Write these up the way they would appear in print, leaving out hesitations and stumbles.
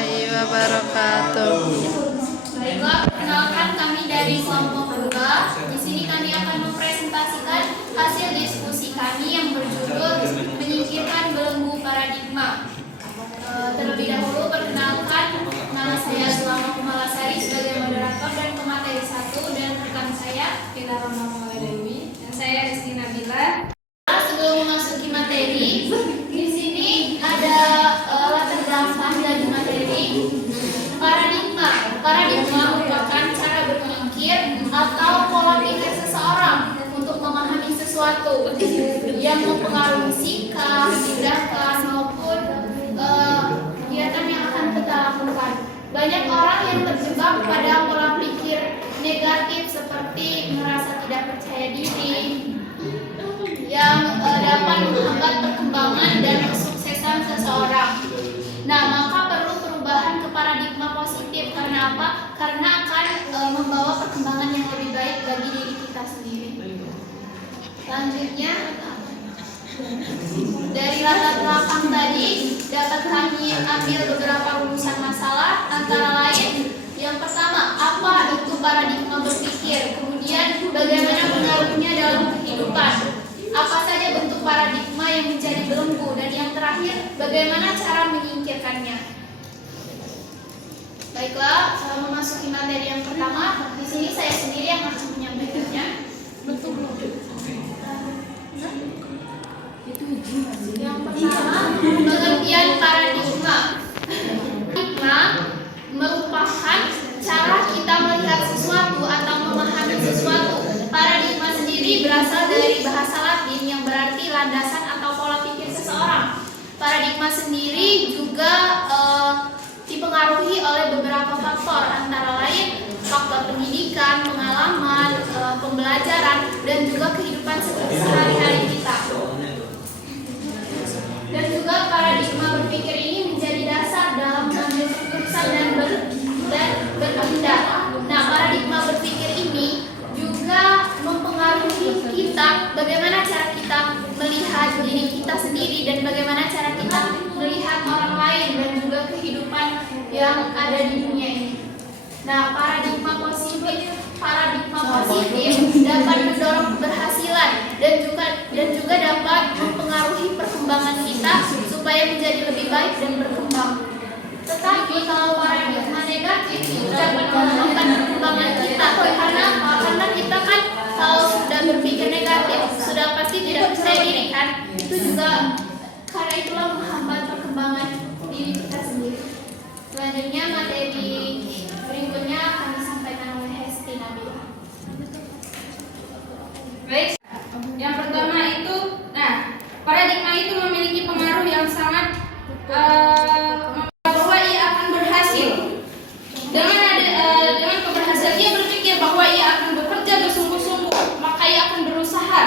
warahmatullahi wabarakatuh. Baiklah, perkenalkan kami dari kelompok 2. Di sini kami akan mempresentasikan hasil diskusi kami yang berjudul menyingkirkan belenggu paradigma. Terlebih dahulu perkenalkan, nama saya Sulama Kumalasari sebagai moderator dan pemateri 1, dan rekan saya Vila Rama Dewi dan saya Rizky Nabila. Sebelum memasuki materi, di sini ada latar belakang dari materi. Paradigma merupakan cara berpikir atau pola pikir seseorang untuk memahami sesuatu yang mempengaruhi sikap, tindakan maupun kegiatan yang akan kita lakukan. Banyak orang yang terjebak pada pola pikir negatif seperti merasa tidak percaya diri yang dapat menghambat perkembangan dan kesuksesan seseorang. Nah, maka perlu perubahan ke paradigma positif. Karena apa? Karena akan membawa perkembangan yang lebih baik bagi diri kita sendiri. Selanjutnya, dari latar belakang tadi dapat kami ambil beberapa rumusan masalah, antara lain yang pertama, apa itu paradigma berpikir? Kemudian, bagaimana pengaruhnya dalam kehidupan? Apa saja bentuk paradigma yang menjadi belenggu? Dan yang terakhir, bagaimana cara menyingkirkannya? Baiklah, memasuki materi yang pertama. Di sini saya sendiri yang akan menyampaikannya. Bentuk yang pertama, pengertian paradigma. Paradigma merupakan cara kita melihat sesuatu atau memahami sesuatu. Paradigma sendiri berasal dari bahasa Latin yang berarti landasan atau pola pikir seseorang. Paradigma sendiri juga dipengaruhi oleh beberapa faktor, antara lain faktor pendidikan, pengalaman, pembelajaran, dan juga kehidupan sehari-hari kita. Dan juga paradigma berpikir ini menjadi dasar dalam mengambil keputusan dan bertindak. Nah, paradigma berpikir ini juga mempengaruhi kita, bagaimana cara kita melihat diri kita sendiri dan bagaimana cara kita melihat orang lain dan juga kehidupan yang ada di dunia ini. Nah, paradigma positif dapat mendorong keberhasilan dan juga dapat mempengaruhi perkembangan kita supaya menjadi lebih baik dan berkembang. Tetapi kalau paradigma negatif dapat menghambat perkembangan kita, karena kita kan kalau sudah berpikir negatif sudah pasti tidak percaya diri kan, itu juga karena itulah menghambat perkembangan diri kita sendiri. Selanjutnya materi berikutnya akan disampaikan oleh Hesti Nabila. Baik, yang pertama itu, paradigma itu memiliki pengaruh yang sangat bahwa ia akan berhasil. Dengan keberhasilan dia berpikir bahwa ia akan bekerja bersungguh-sungguh, maka ia akan berusaha.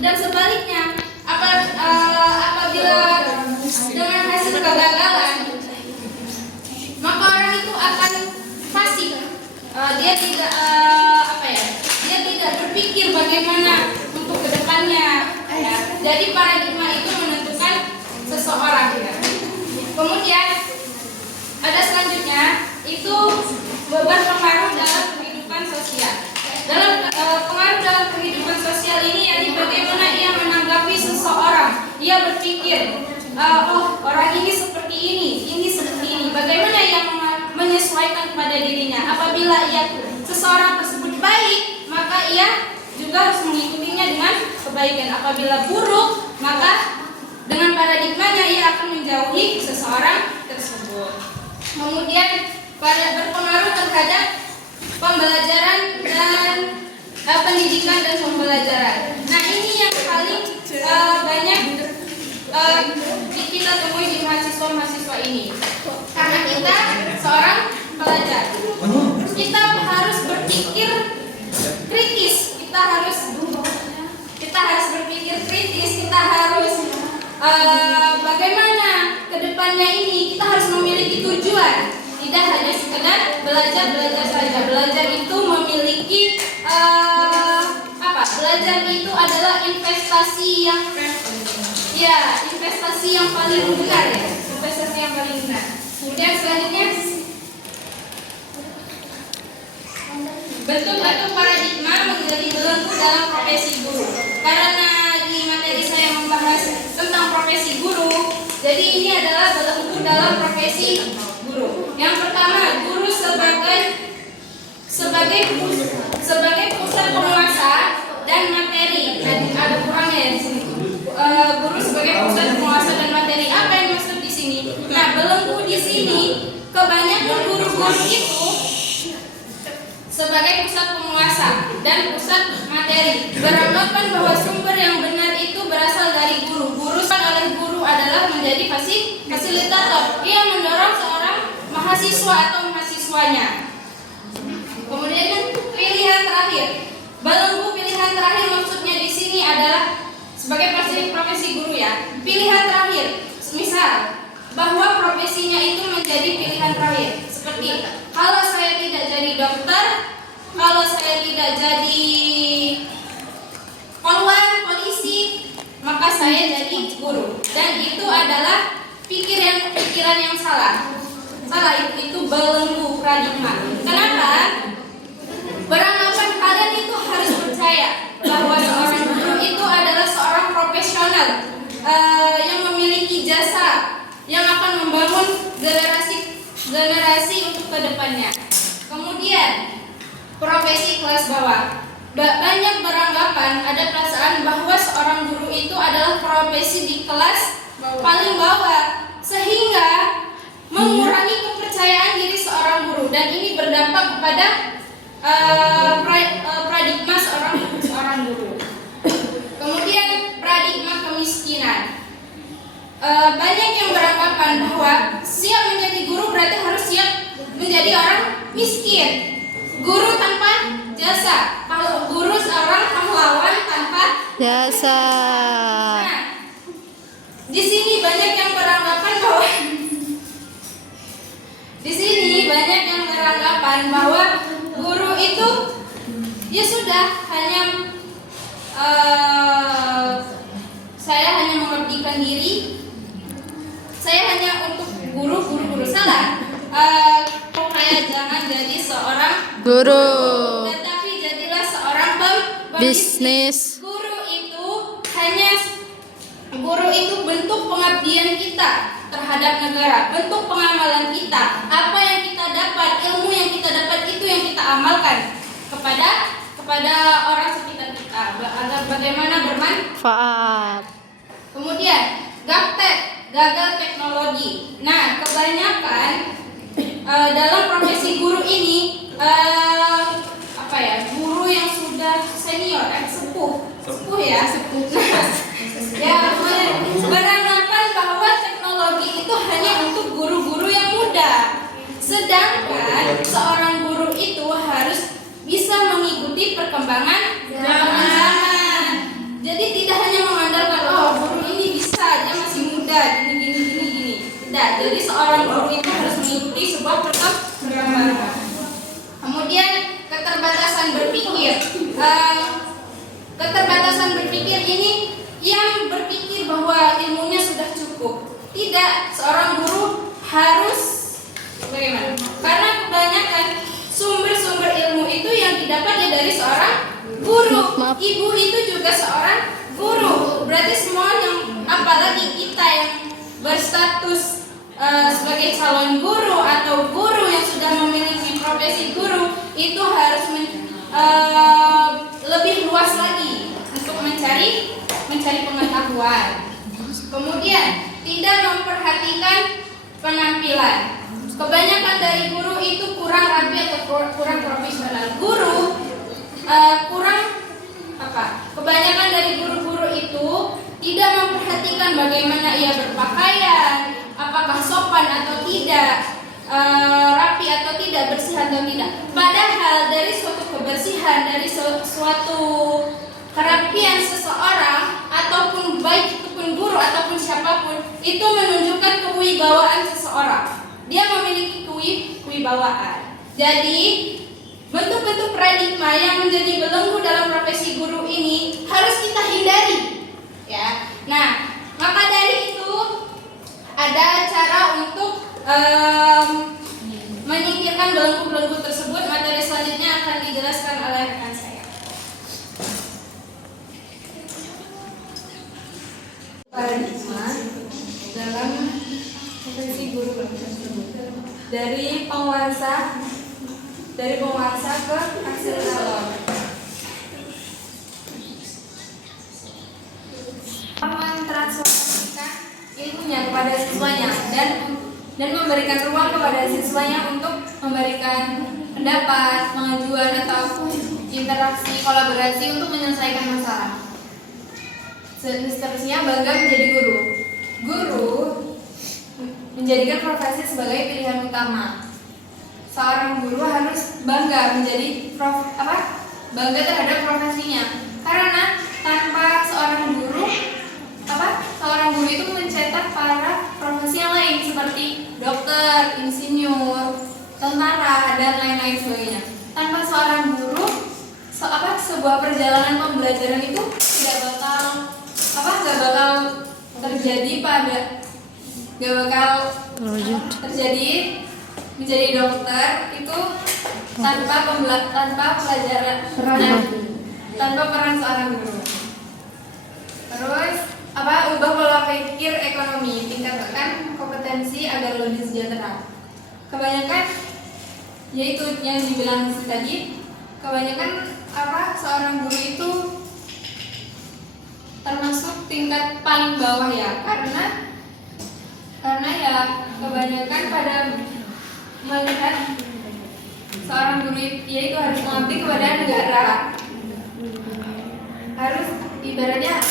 Dan sebaliknya, apabila dengan hasil kegagalan, maka orang itu akan fasik. Dia tidak berpikir bagaimana untuk kedepannya. Ya. Jadi paradigma itu menentukan seseorang. Ya. Kemudian ada selanjutnya itu berpengaruh dalam kehidupan sosial. Pengaruh dalam kehidupan sosial ini yakni bagaimana ia menanggapi seseorang. Ia berpikir, orang ini seperti ini seperti ini. Bagaimana ia menyesuaikan pada dirinya. Apabila seseorang tersebut baik, maka ia juga harus mengikutinya dengan kebaikan. Apabila buruk, maka dengan paradigmanya ia akan menjauhi seseorang tersebut. Kemudian berpengaruh terhadap pembelajaran dan pendidikan dan pembelajaran. Nah, ini yang paling banyak kita temui di mahasiswa ini. Karena kita seorang pelajar, kita harus berpikir kritis. Kita harus berpikir kritis. Kita harus bagaimana kedepannya ini kita harus memiliki tujuan. Tidak hanya sekedar belajar saja. Belajar itu memiliki belajar itu adalah investasi yang paling benar ya. Investasi yang paling benar. Kemudian Kemudian selanjutnya bentuk-bentuk paradigma menjadi belenggu dalam profesi guru. Karena di materi saya membahas tentang profesi guru, jadi ini adalah belenggu dalam profesi guru. Yang pertama, guru sebagai pusat penguasa dan materi. Ada kurangnya di sini. Guru sebagai pusat penguasa dan materi. Apa yang maksud di sini? Nah, belenggu di sini kebanyakan guru-guru itu sebagai pusat penguasa dan pusat materi, beranggapan bahwa sumber yang benar itu berasal dari guru. Oleh guru adalah menjadi fasilitator. Ia mendorong seorang mahasiswa atau mahasiswanya. Kemudian pilihan terakhir, belenggu pilihan terakhir maksudnya di sini adalah sebagai profesi guru ya. Pilihan terakhir, misal bahwa profesinya itu menjadi pilihan terakhir. Seperti kalau saya tidak jadi dokter, kalau saya tidak jadi polisi, maka saya jadi guru. Dan itu adalah pikiran yang salah. Itu belenggu paradigma. Kenapa? Beranggapan kalian itu harus percaya bahwa seorang guru itu adalah seorang profesional yang memiliki jasa, yang akan membangun generasi untuk kedepannya. Kemudian profesi kelas bawah. Banyak beranggapan, ada perasaan bahwa seorang guru itu adalah profesi di kelas paling bawah, sehingga mengurangi kepercayaan diri seorang guru, dan ini berdampak kepada paradigma seorang guru. Kemudian paradigma kemiskinan. Banyak yang beranggapan bahwa siap menjadi guru berarti harus siap menjadi orang miskin. Guru tanpa jasa, guru seorang pahlawan tanpa jasa. Nah, di sini banyak yang beranggapan bahwa guru itu ya sudah hanya saya hanya mengabdikan diri. Saya hanya untuk guru salah. Pokoknya jangan jadi seorang Guru. tetapi jadilah seorang Bisnis. Guru itu bentuk pengabdian kita terhadap negara, bentuk pengamalan kita. Apa yang kita dapat, ilmu yang kita dapat itu yang kita amalkan kepada orang sekitar kita agar bagaimana bermanfaat. Kemudian gaptek, gagal teknologi. Nah, kebanyakan dalam profesi guru ini guru yang sudah senior, sepuh ya. Nah, beranggapan bahwa teknologi itu hanya untuk guru-guru yang muda, sedangkan seorang guru itu harus bisa mengikuti perkembangan zaman. Jadi tidak hanya mengandalkan guru ini bisa, dia masih muda, gini. Tidak. Jadi seorang guru itu harus mengikuti sebuah perkembangan. Kemudian keterbatasan berpikir. Keterbatasan berpikir ini yang berpikir bahwa ilmunya sudah cukup. Tidak, seorang guru harus bagaimana? Karena kebanyakan sumber-sumber ilmu itu yang didapat ya dari seorang guru. Ibu itu juga seorang guru. Berarti semua yang, apalagi kita yang berstatus sebagai calon guru atau guru yang sudah memiliki profesi guru, itu harus lebih luas lagi untuk mencari pengetahuan. Kemudian tidak memperhatikan penampilan. Kebanyakan dari guru itu kurang rapi atau kurang profesional. Kebanyakan dari guru-guru itu tidak memperhatikan bagaimana ia berpakaian, apakah sopan atau tidak, rapi atau tidak, bersih atau tidak. Padahal dari suatu kebersihan, dari suatu kerapian seseorang, ataupun baik itu pun guru ataupun siapapun, itu menunjukkan kewibawaan seseorang. Dia memiliki kewibawaan. Jadi bentuk-bentuk paradigma yang menjadi belenggu dalam profesi guru ini harus kita hindari, ya. Nah, maka dari itu ada cara untuk paradigma dalam profesi guru dari penguasa ke akselerator. Mentransformasikan ilmunya kepada siswanya dan memberikan ruang kepada siswanya untuk memberikan pendapat, pengajuan atau interaksi kolaborasi untuk menyelesaikan masalah. Seterusnya bangga menjadi guru. Guru menjadikan profesi sebagai pilihan utama. Seorang guru harus bangga menjadi bangga terhadap profesinya. Karena tanpa seorang guru itu mencetak para profesi yang lain seperti dokter, insinyur, tentara dan lain-lain sebagainya. Tanpa seorang guru, sebuah perjalanan pembelajaran itu tidak bakal terjadi menjadi dokter itu tanpa pelajaran tanpa peran seorang guru. Terus ubah pola pikir ekonomi, tingkatkan kompetensi agar lebih sejahtera. Kebanyakan yaitu yang dibilang tadi, kebanyakan seorang guru itu termasuk tingkat paling bawah ya, karena ya kebanyakan pada melihat seorang guru yaitu harus mengabdi kepada negara, harus ibaratnya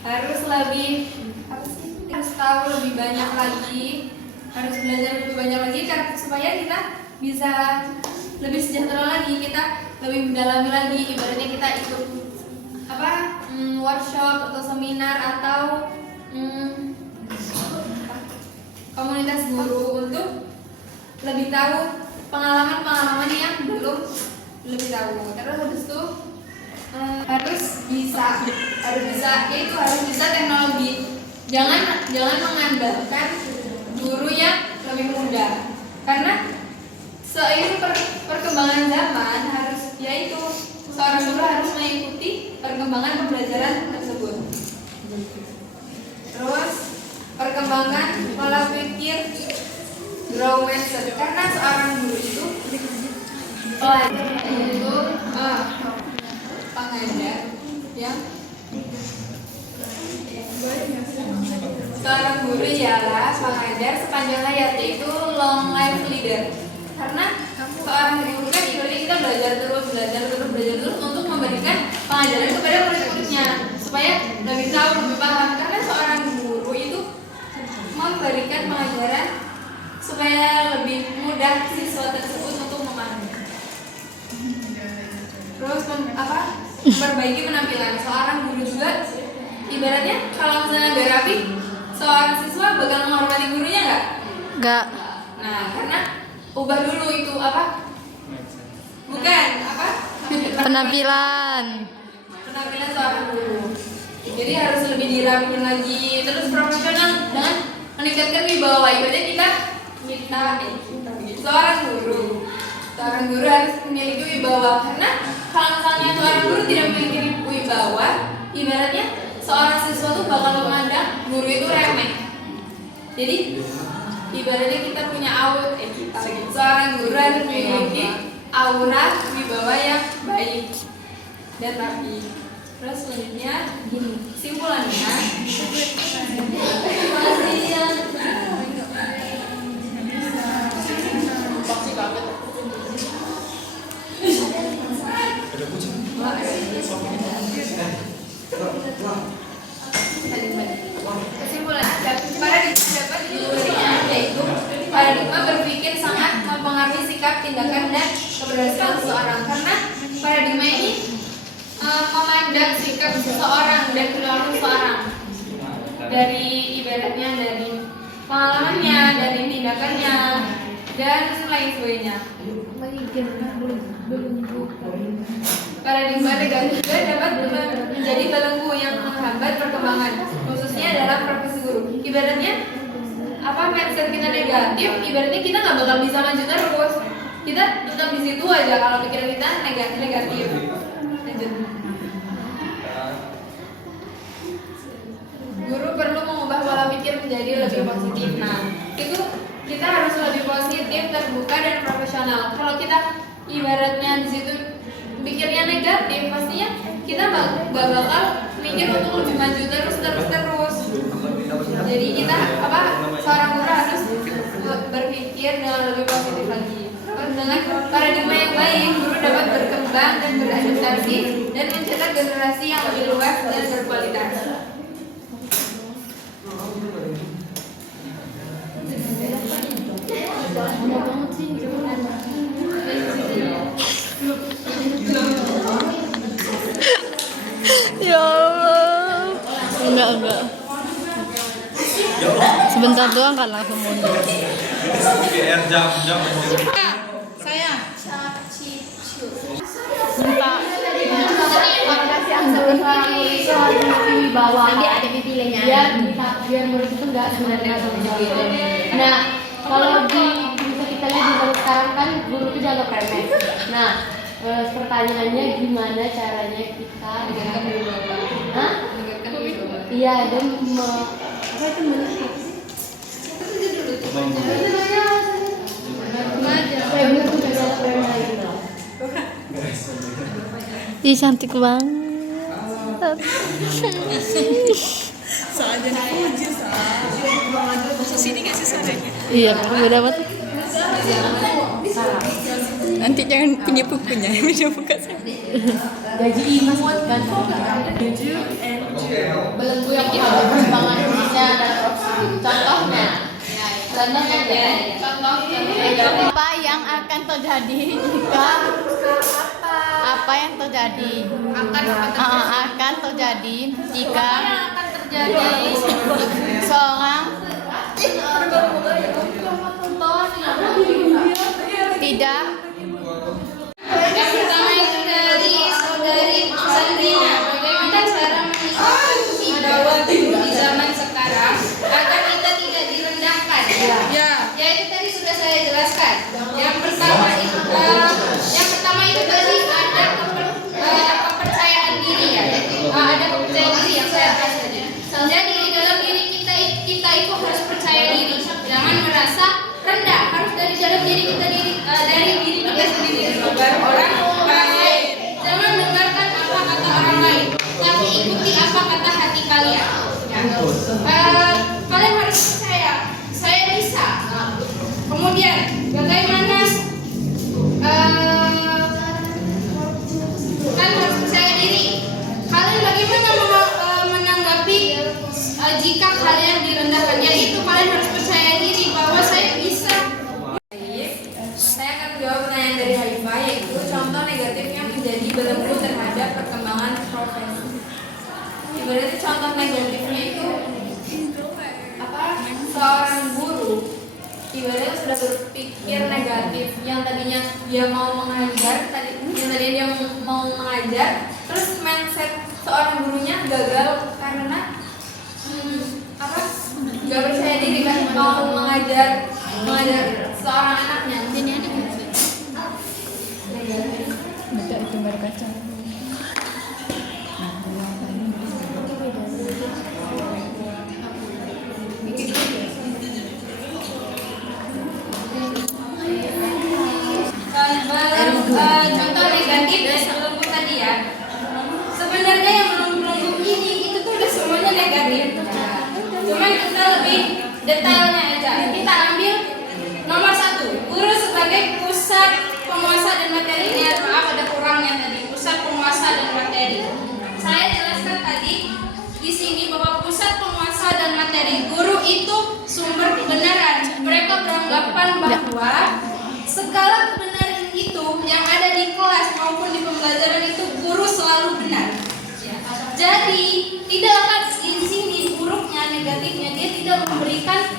harus lebih harus tahu lebih banyak lagi, harus belajar lebih banyak lagi supaya kita bisa lebih sejahtera lagi, kita lebih mendalami lagi. Ibaratnya kita ikut workshop atau seminar atau komunitas guru untuk lebih tahu pengalaman yang belum lebih tahu. Terus habis itu harus bisa teknologi. Jangan mengandalkan guru yang lebih muda, karena seiring perkembangan zaman yaitu seorang guru harus mengikuti perkembangan pembelajaran tersebut. Terus perkembangan pola pikir grow mindset, karena seorang guru itu pengajar yang seorang guru ialah pengajar sepanjang hayat, yaitu long life leader. Karena seorang guru kan ibaratnya kita belajar terus untuk memberikan pengajaran kepada murid-muridnya supaya lebih tahu, lebih paham. Karena seorang guru itu memberikan pengajaran supaya lebih mudah siswa tersebut untuk memahami. Terus memperbaiki penampilan. Seorang guru juga ibaratnya kalau misalnya nggak rapi, seorang siswa bakal menghormati gurunya nggak? Nah, karena ubah dulu itu penampilan seorang guru. Jadi harus lebih dirapikan lagi, terus profesional dengan meningkatkan wibawa. Ibaratnya kita seorang guru harus memiliki wibawa, karena kalau misalnya seorang guru tidak memiliki wibawa, ibaratnya seorang siswa tuh bakal memandang guru itu remeh. Jadi ibaratnya kita punya seorang guru harus memiliki aura wibawa yang baik dan rapi. Terus selanjutnya simpulannya paradigma berpikir sangat mempengaruhi sikap, tindakan, dan keberhasilan seseorang. Karena paradigma ini memandang sikap seseorang dan perilaku seseorang dari ibaratnya dari pengalamannya, dari tindakannya, dan lain sebagainya. Paradigma negatif juga dapat menjadi belenggu yang menghambat perkembangan, khususnya dalam profesi guru. Ibaratnya mindset kita negatif, ibaratnya kita nggak bakal bisa maju terus. Kita tetap di situ aja kalau pikiran kita negatif. Lanjut. negatif, pastinya kita gak bakal mikir untuk lebih maju terus. Jadi kita seorang guru harus berpikir dengan lebih positif lagi. Dengan paradigma yang baik, guru dapat berkembang dan beradaptasi dan mencetak generasi yang lebih luas dan berkualitas. Ya Allah. Enggak. Sebentar doang kan langsung mundur. jam. Sayang. Minta Kasih anggaran orang itu harus di bawah. Nanti ada pilihnya. Biar murid itu nggak sebenarnya gitu. Nah, kalau bisa kita lihat di zaman sekarang kan guru itu dianggap remeh. Nah, pertanyaannya gimana caranya kita Hah? Iya, dan apa itu menutup? Ih, cantik banget. Soalnya dipuji sini kasih suaranya. Iya, beda banget. Nanti jangan punya bukunya, punya buku saya. Gaji imut kan? Belenggu yang perkembangan Indonesia dan profesi. Contohnya apa yang akan terjadi jika apa yang terjadi akan terjadi jika seorang tidak. Yang pertama itu dari saudari Sandrina, bagaimana cara mengikuti bahwa guru di zaman sekarang agar kita tidak direndahkan? Ya itu tadi sudah saya jelaskan. Yang pertama itu tadi ada kepercayaan diri ya. Ada kepercayaan diri yang saya bahas tadi. Jadi di dalam diri kita itu harus percaya diri. Jangan merasa rendah, harus dari dalam diri kita dari diri kita sendiri. Baru orang lain. Jangan dengarkan apa kata orang lain, tapi ikuti apa kata hati kalian. Ya. Kalian harus percaya, saya bisa. Kemudian bagaimana? Kan harus percaya diri. Kalian bagaimana menanggapi jika kalian direndahkan? Yaitu kalian harus percaya diri bahwa saya bisa. Saya akan menjawab pertanyaan dari Haifa, yaitu contoh negatif yang menjadi belenggu terhadap perkembangan profesi. Ibaratnya contoh negatifnya itu seorang guru ibaratnya sudah berpikir negatif, yang tadinya dia mau mengajar, terus mindset seorang gurunya gagal karena gak percaya diri kan mau mengajar seorang anaknya. Contoh negatif dari belenggu tadi ya. Sebenarnya yang belenggu ini itu tuh udah semuanya negatif. Cuman kita lebih detailnya aja. Kita ambil nomor 1, guru sebagai pusat penguasa dan materi. Maaf ada kurangnya tadi, pusat penguasa dan materi. Saya jelaskan tadi di sini bahwa pusat penguasa dan materi, guru itu sumber kebenaran. Mereka beranggapan bahwa segala kebenaran itu yang ada di kelas maupun di pembelajaran itu guru selalu benar. Jadi tidak akan di sini buruknya, negatifnya dia tidak memberikan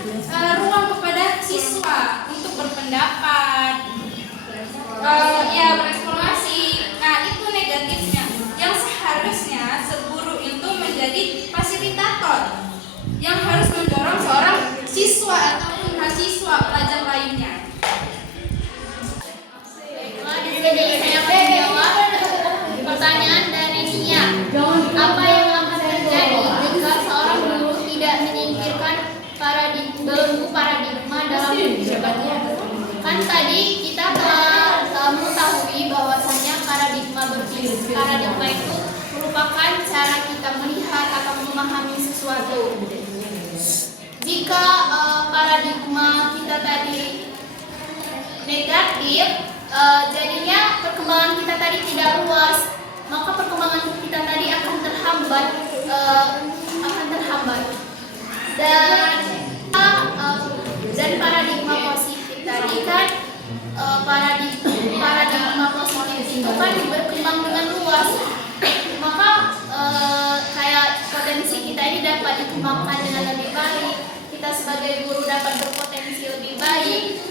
ruang kepada siswa untuk berpendapat, bereksplorasi. Nah itu negatifnya. Yang seharusnya seguru itu menjadi fasilitator yang harus mendorong seorang siswa ataupun mahasiswa pelajar lainnya. Jadi saya akan menjawab pertanyaan dari Nia. Apa yang akan terjadi jika seorang guru tidak menyingkirkan belenggu paradigma dalam debatnya? Kan tadi kita telah mengetahui bahwasannya paradigma berpikir paradigma itu merupakan cara kita melihat atau memahami sesuatu. Jika paradigma kita tadi negatif, jadinya perkembangan kita tadi tidak luas, maka perkembangan kita tadi akan terhambat, dan paradigma positif tadi kan, paradigma positif itu kan berkembang dengan luas, maka kayak potensi kita ini dapat dikembangkan dengan lebih baik, kita sebagai guru dapat berpotensi lebih baik.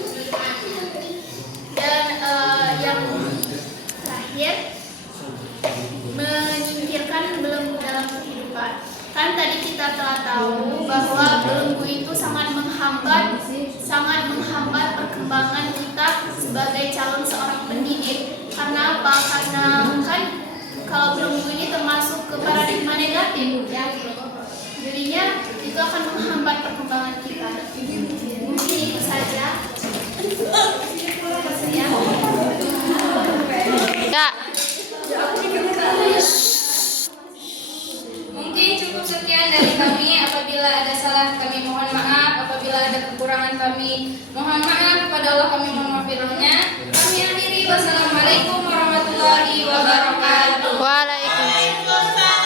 Dan yang terakhir, menyingkirkan belenggu dalam kehidupan. Kan tadi kita telah tahu bahwa belenggu itu sangat menghambat perkembangan kita sebagai calon seorang pendidik. Karena apa? Karena kan kalau belenggu ini termasuk ke paradigma negatif, ya. Jadinya itu akan menghambat perkembangan kita. Mungkin itu saja. Kak, Mungkin cukup sekian dari kami. Apabila ada salah kami mohon maaf. Apabila ada kekurangan kami mohon maaf. Kepada Allah kami